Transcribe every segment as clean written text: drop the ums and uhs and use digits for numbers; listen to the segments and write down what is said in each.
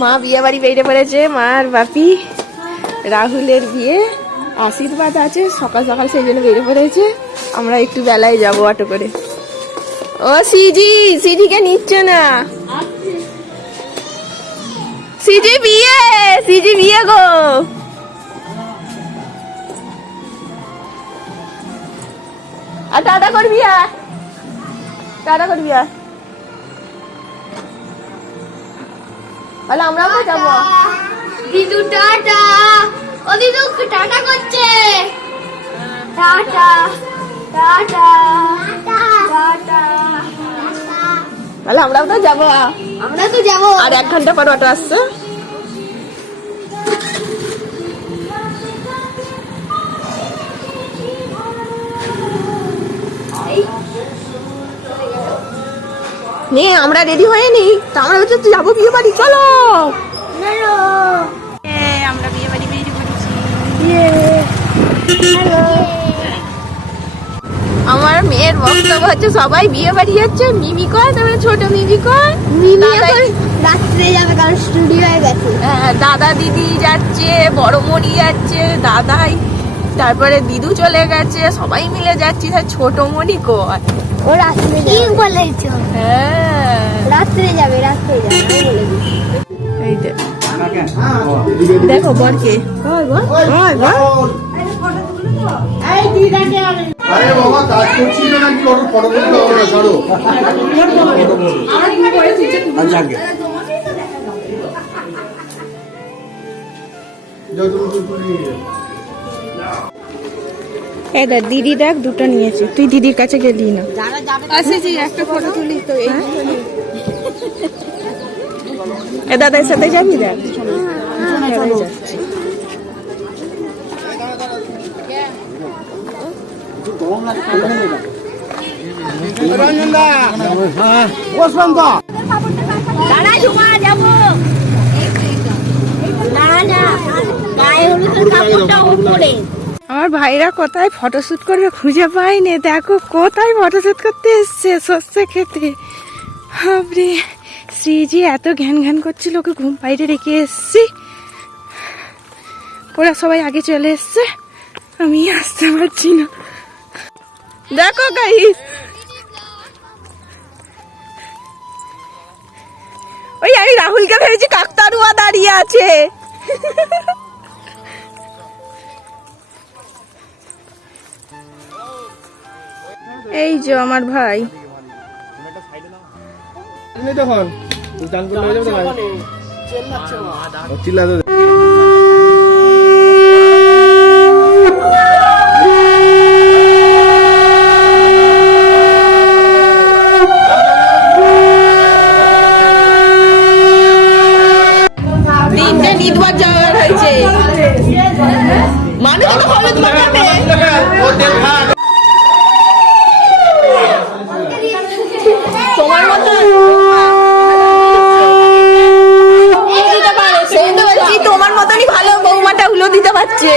মা বিয়ে বাড়ি বেরিয়ে পড়েছে, মা আর বাপি। রাহুলের বিয়ে, আশীর্বাদ আছে, সকাল সকাল সেই জন্য বেরিয়ে পড়েছে। আমরা একটু বেলায় যাবো অটো করে। ও সিজি, সিজিকে নিচ্ছে না। সিজি বিয়ে, সিজি বিয়ে গো। আর টাটা করবি, টাটা করবি। তাহলে আমরাও তো যাবো। দিদু টাটা। ও দিদু টাটা করছে। Tata tata tata. তাহলে আমরাও তো যাবো। আমরা তো যাবো। আর 1 ঘন্টা পর অটো আসছে। নে আমরা রেডি হয়ে নি, তা আমরা হচ্ছে যাবো বিয়ে বাড়ি। চলো আমরা বিয়ে বাড়ি বেরিয়ে পড়েছি। আমার মেয়ের বক্তব্য হচ্ছে সবাই বিয়ে বাড়ি যাচ্ছে। মিমি কয়, তারপরে ছোট মিমি কয় মিমি এখন রাত্রে যাবে কারণ স্টুডিওয়ে গেছে। দাদা দিদি যাচ্ছে, বড় মনি যাচ্ছে, দাদাই, তারপরে দিদু চলে গেছে, সবাই মিলে যাচ্ছি। ছোট মনি কয় ও রাত্রে কি বলেছ? হ্যাঁ রাত্রে যাবে, রাত্রে যাবে আমি বলে দিই। এই দেখো বরকে। এই দিদাকে আরে বাবা কাজ করছি না নাকি ওর ফটো তুলতে হবে না ছাড়ো। আচ্ছা আগে যাও তুমি এই দেখ দিদি, দেখ দুটো নিয়েছে। তুই দিদির কাছে গেলি না। আসেছি একটা ফটো তুলি তো। এ দাদার সাথে যাবি? দেখ যাচ্ছি। আমার ভাইরা কোথায় ফটোশুট করবে খুঁজে পাইনি। দেখো কোথায় ফটোশুট করতে এসছে, সর্ষে খেতে। বাপরে, শ্রীজি এত ঘ্যান ঘ্যান করছিল, ওকে ঘুম পাইতে রেখে এসছি। ওরা সবাই আগে চলে এসছে, আমি আসতে পারছি না। দেখো গাইস, ওই আমি রাহুলকে ভেবেছি কাকতারুয়া দাঁড়িয়ে আছে। এই যে আমার ভাই। তিনটে নিদবার যাওয়ার হয়েছে, মানুষ তো হলুদ মাখাতে। তোমার মতো বলছি, তোমার মতনই ভালো বৌমাটা হলো দিতে পারছে।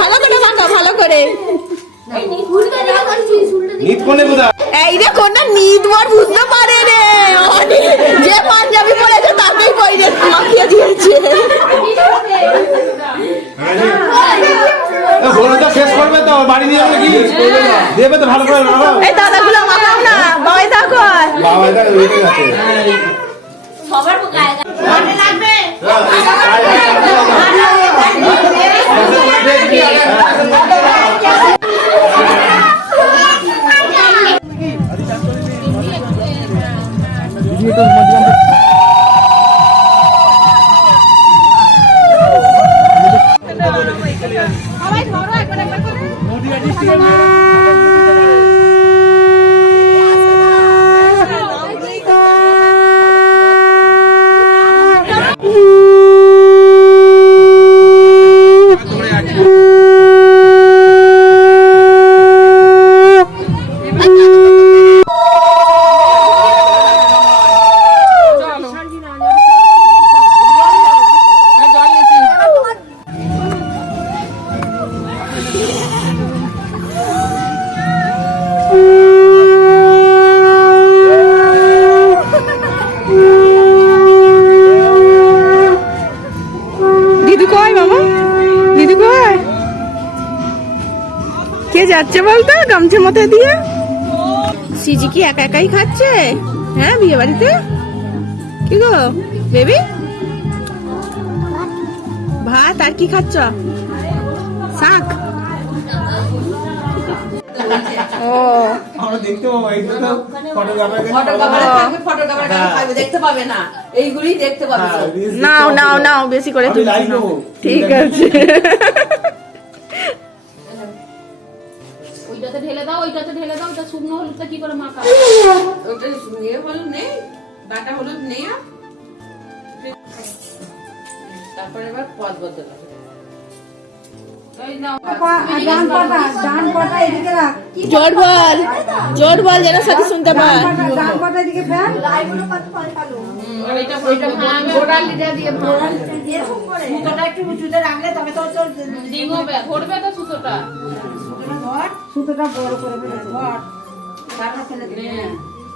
ভালো করে মাখা, ভালো করে। এই রে কোনটা নিদবার বুঝতে পারে রে, যে পাঞ্জাবি পরেছে তাকেই কইরে মাখিয়ে দিয়েছে। শেষ করবে তো বাড়ি নিয়ে যাবে কি দেবে তো ভালো করে। এই দাদাগুলো মাখাও না, বাবাই থাকো। বাবা এটা রয়ে গেছে সবার গায়ে গায়ে লাগবে। দিয়ে যাচ্ছে বলতো গামছা মাথায় দিয়ে। সিজি কি একা একাই খাচ্ছে? হ্যাঁ বিয়ে বাড়িতে কি গো বেবি? ভাত আর কি খাচ্ছ? শাক। ও আমরা দেখতে পাবো, এইটা তো ফটোগ্রাফার দেখতে পাবে না, এইগুলি দেখতে পাবে। নাও নাও নাও বেশি করে আমি তুলছি লাইভ নাও। দেবো। ঠিক আছে। ওইটাতে ঢেলে দাও, ওইটাতে ঢেলে দাও। ওটা শুকনো হলুদটা কি করে মাখা? ওটা ইয়ে হলুদ নেই, বাটা হলুদ নেই। তারপরে এবার পদ বদলাবে। জোর বল, জোর বল যেন সাথে শুনতে পায়। সুতোটা বড় করে ধর, তারপর ফেলে দিবি।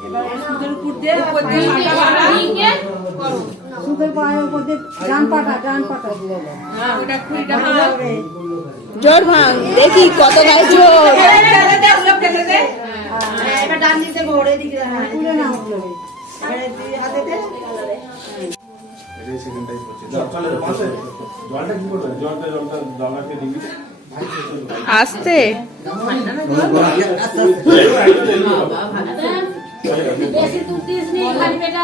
এবার সুতোর উপর দিয়ে সুতোর পায়ের উপর দিয়ে ডান পাটা জোর ভাঙ দেখি কত গায়ে জোর। এবার ডান দিকে ঘোরে দিকে তুলে না উঠলো। এবারে দুই হাতে দে। এটাই সেকেন্ড টাইম হচ্ছে। জলটা পাশে জলটা কি করবে? জলটা জলটাকে দিবি আস্তে বেশি দুধ দিস নি, খালি পেটা।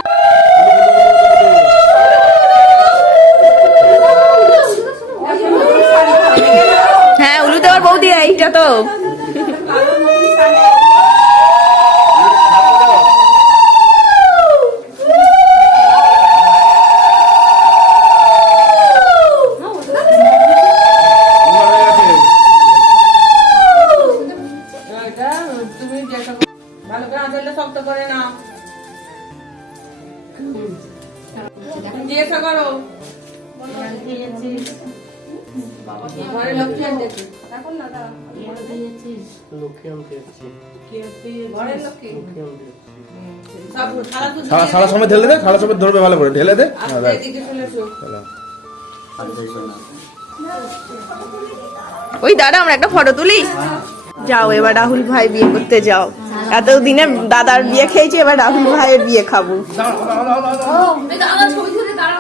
হ্যাঁ উলু দেওয়ার বৌদি এইটা তো। তুমি ভালো করে আঁচলটা শক্ত করে নাও। জিজ্ঞাসা করো ঘরে লক্ষ্মী আনতে। ঘরের লক্ষ্মী সব থালা তো সারা সময় ঢেলে দে, সারা সময় ধরবে ভালো করে ঢেলে দে। আস্তে এদিকে চলে এসো। ওই দাদা আমরা একটা ফটো তুলি। যাও এবার রাহুল ভাই বিয়ে করতে যাও। এতদিনে দাদার বিয়ে খেয়েছি, এবার রাহুল ভাইয়ের বিয়ে খাবো। দাঁড়া ছবি তুলে দাঁড়া।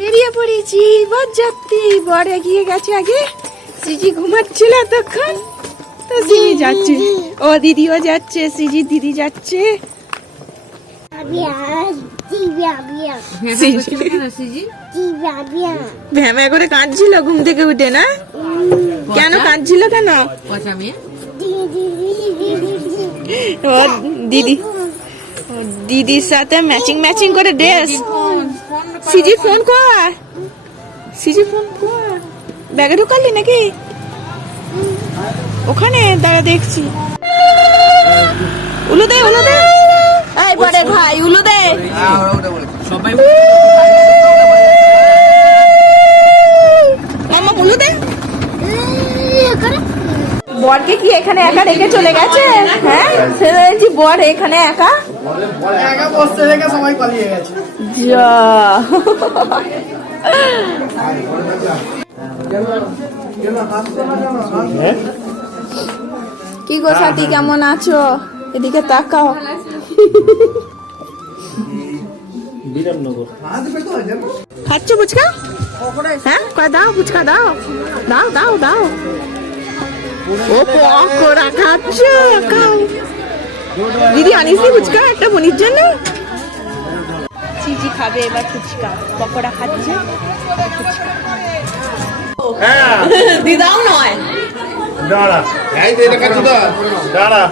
বেরিয়ে পড়েছি বরযাত্রী। বর এগিয়ে গেছে আগে, সিজি ঘুমাচ্ছিল তখন, তো সিজি যাচ্ছে। ও দিদিও যাচ্ছে, সিজি দিদি যাচ্ছে। ভ্যামা করে কাঁদছিল ঘুম থেকে উঠে না? কেন কাঁদছিল কেন? ও দিদি, ও দিদির সাথে ম্যাচিং ম্যাচিং করে ড্রেস। সিজি ফোন কর, সিজি ফোন কর। ব্যাগে ঢুকালি নাকি? ওখানে দাঁড়া দেখছি। উলু দে, উলু দে। এই বড় ভাই উলু দে। মামা উলু দে। বরকে কি এখানে একা রেখে চলে গেছে? হ্যাঁ শুনেছি বর এখানে একা বসতে রেখে সবাই পালিয়ে গেছে। যা। কি গো সাথী কেমন আছো? এদিকে তাকাও। খাচ্ছ ফুচকা? হ্যাঁ কয় দাও ফুচকা দাও, দাও দাও দাও। ও পকোড়া খাচ্ছ? খাও। দিদি আনিসনি ফুচকা একটা বোনির জন্য? চিজি খাবে এবার ফুচকা, পকোড়া খাচ্ছে। দিদাও নয়, দাঁড়া, এই তো এটা কাটু দা। দাঁড়া,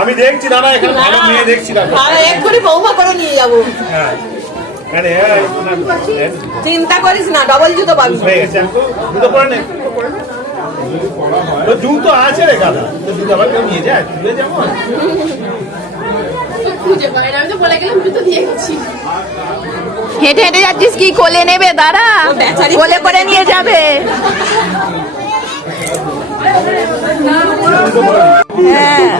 আমি দেখছি দাঁড়া, এখানে ভালো মেয়ে দেখছি দাঁড়া। এক করে বৌমা করে নিয়ে যাবো। হ্যাঁ আরে চিন্তা করিস না, ডবল জুতো পাবি। হয়ে গেছে। জুতো পরে নে, তো জুতো আছে রে গাদা, তো জুতো আবার কেউ নিয়ে যায়? তুলে যাবো খুঁজে পাই না, আমি তো বলে গেলাম জুতো দিয়ে গেছি। হেঁটে হেঁটে যাচ্ছিস কি? কোলে নেবে দাঁড়া, কোলে করে নিয়ে যাবে। হ্যাঁ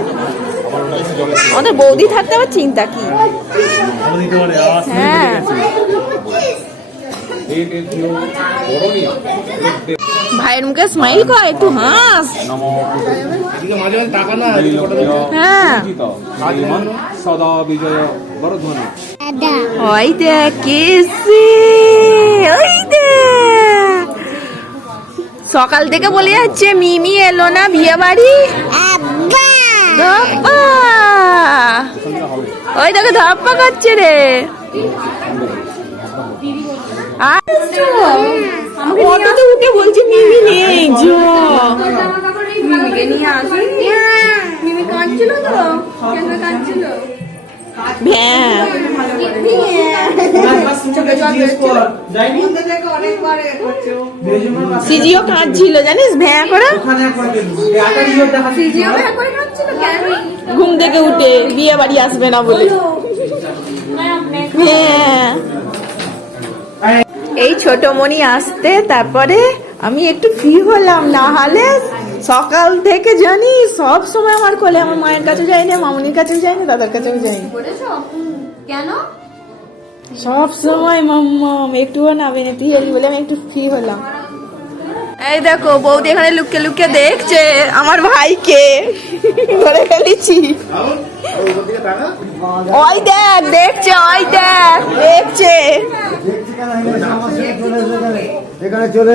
আমাদের বৌদি থাকতে আবার চিন্তা কি? হ্যাঁ ভাইয়ের মুখে স্মাইল কর, একটু হাস। এদিকে মাঝে মাঝে টাকা না হ্যাঁ সদা বিজয় বরধ্বনি। ওই দেখ কে এসছে, ওই দেখ সকাল থেকে বলে যাচ্ছে মিমি এলো না বিয়ে বাড়ি। ধপ্পা, ওই দেখো ধপ্পা করছে রে। অটোতে উঠে বলছে মিমি নেই, মিমিকে নিয়ে আসি। মিমি কাঁদছিল তো, কেন কাঁদছিল? সিজিও কাঁদছিল জানিস, ভ্যাঁ করে ঘুম থেকে উঠে বিয়ে বাড়ি আসবে না বলে। হ্যাঁ এই ছোট মনি আসতে তারপরে আমি একটু ফ্রি হলাম, না হলে সকাল থেকে জানি সব সময় আমার কোলে, আমার মায়ের কাছে যাইনি, মামুনির কাছেও যাইনি, দাদার কাছেও যাইনি, কেন? সব সময় মাম্মাম একটুও নামে না, তুই এলি বলে আমি একটু ফ্রি হলাম। এই দেখো বৌদি এখানে লুকিয়ে লুকিয়ে দেখছে আমার ভাইকে, ধরে ফেলেছি। ওই দেখ দেখছে, ওই দেখ দেখছে। এখানে চলে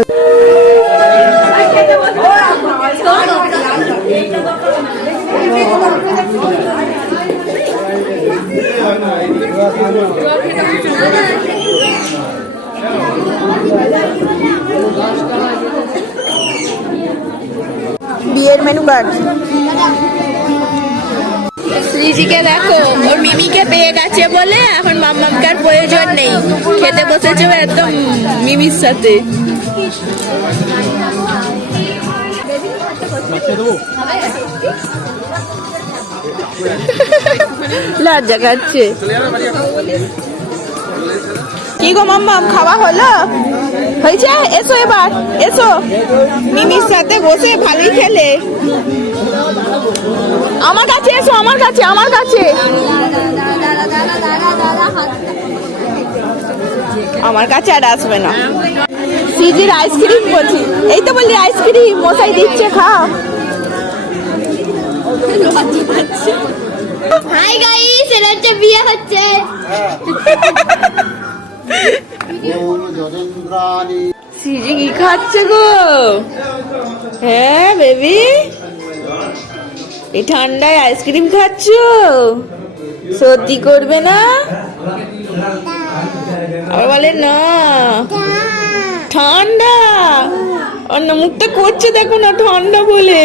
বিয়ের মেনু কার্ড। শ্রীজিকে দেখো, ওর মিমিকে পেয়ে গেছে বলে এখন মাম্মামকে আর প্রয়োজন নেই, খেতে বসেছে একদম মিমির সাথে। লজ্জা খাচ্ছে। কি গো মাম্মাম, খাওয়া হলো? হয়েছে? এসো এবার এসো, মিমির সাথে বসে ভালোই খেলে। আমার কাছে এসো, আমার কাছে, আমার কাছে, আমার কাছে আর আসবে না। সিজির আইসক্রিম বলছি, এই তো বললি আইসক্রিম মশাই দিচ্ছে, খাও। হাই গাইস, এটা হচ্ছে বিয়ে হচ্ছে। সিজি কি খাচ্ছে গো? হ্যাঁ বেবি, এই ঠান্ডায় আইসক্রিম খাচ্ছ? সর্দি করবে না? আবার বলে না ঠান্ডা, অন্য মুখটা করছে দেখো না ঠান্ডা বলে।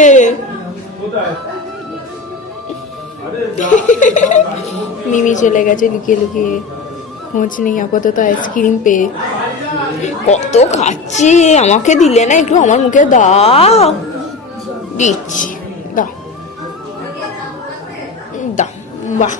মিমি চলে গেছে লুকিয়ে লুকিয়ে, খোঁজ নেই আপাতত আইসক্রিম পেয়ে। কত খাচ্ছি, আমাকে দিলে না একটু, আমার মুখে দাও। দিচ্ছি, দাও দাও, বাহ